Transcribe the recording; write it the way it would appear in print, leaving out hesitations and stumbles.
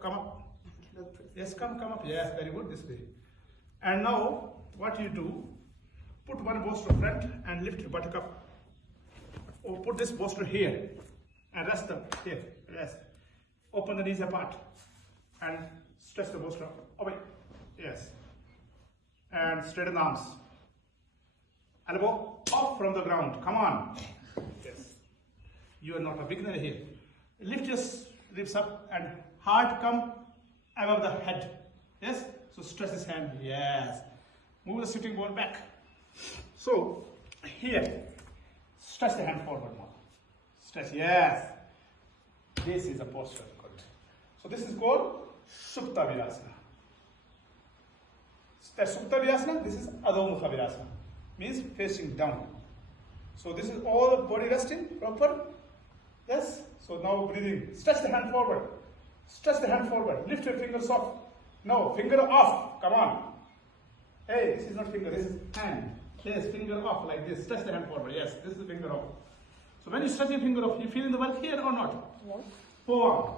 come up. Yes, come up. Yes, very good, this way. And now, what you do, put one bolster front and lift your buttock up. Or put this bolster here and rest them here, rest. Open the knees apart and stretch the bolster away. Yes. And straighten the arms. Elbow off from the ground. Come on. Yes. You are not a beginner here. Lift your ribs up and heart come above the head. Yes. So stretch this hand. Yes. Move the sitting bone back. So here, stretch the hand forward now. Stretch. Yes. This is a posture. Good. So this is called Supta Vajrasana. That's Supta Vajrasana. This is Adho Mukha Vajrasana. Means facing down. So this is all body resting proper. Yes. So now breathing. Stretch the hand forward. Stretch the hand forward. Lift your fingers off. No, finger off. Come on. Hey, this is not finger. This is hand. Yes, finger off like this. Stretch the hand forward. Yes, this is the finger off. So when you stretch your finger off, you feel the work here or not? Yes. Forearm.